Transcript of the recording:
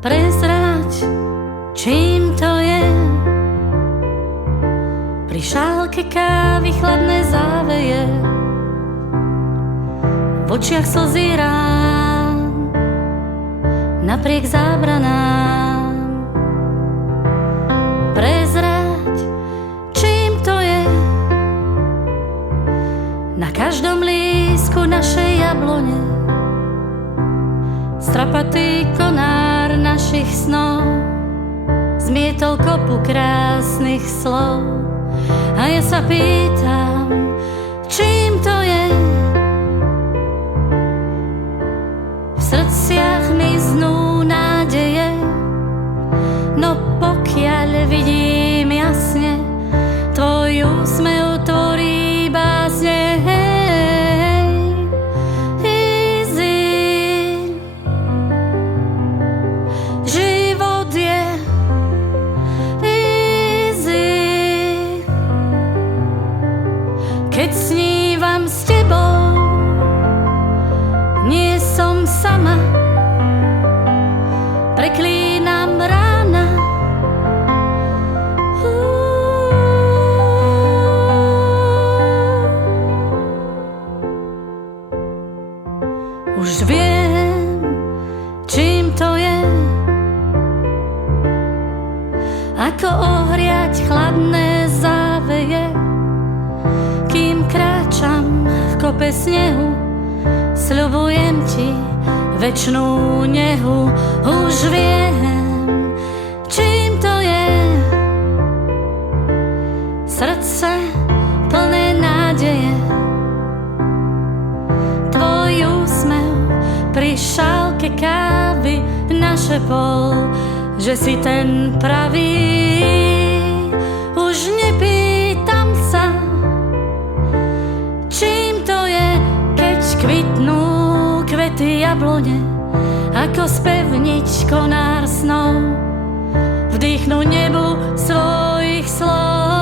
prezrať, čím to je. Pri šálke kávy chladné záveje, v očiach slzy rán, napriek zábranám. Prezrať, čím to je. Na každom lístku našej jablone strapatý konár našich snov zmietol kopu krásnych slov. A ja sa pýtam, čím to je. V srdciach miznú nádeje, no pokiaľ vidím jasne, tvoj úsmev tvorí básne. Život je easy, keď snívam s tebou, nie som sama, preklínam rána. Už viem, čím to je, ako ohriať chladné záveje, kým kráčam v kope snehu. Sľubujem ti večnú nehu. Už viem, čím to je. Srdce plné nádeje, tvoj úsmev pri šálke kávy našepol, že si ten pravý. Už nepýtam sa, čím to je, keď kvitnú kvety jablone, ako spevniť konár snov, vdýchnu nebu svojich slov.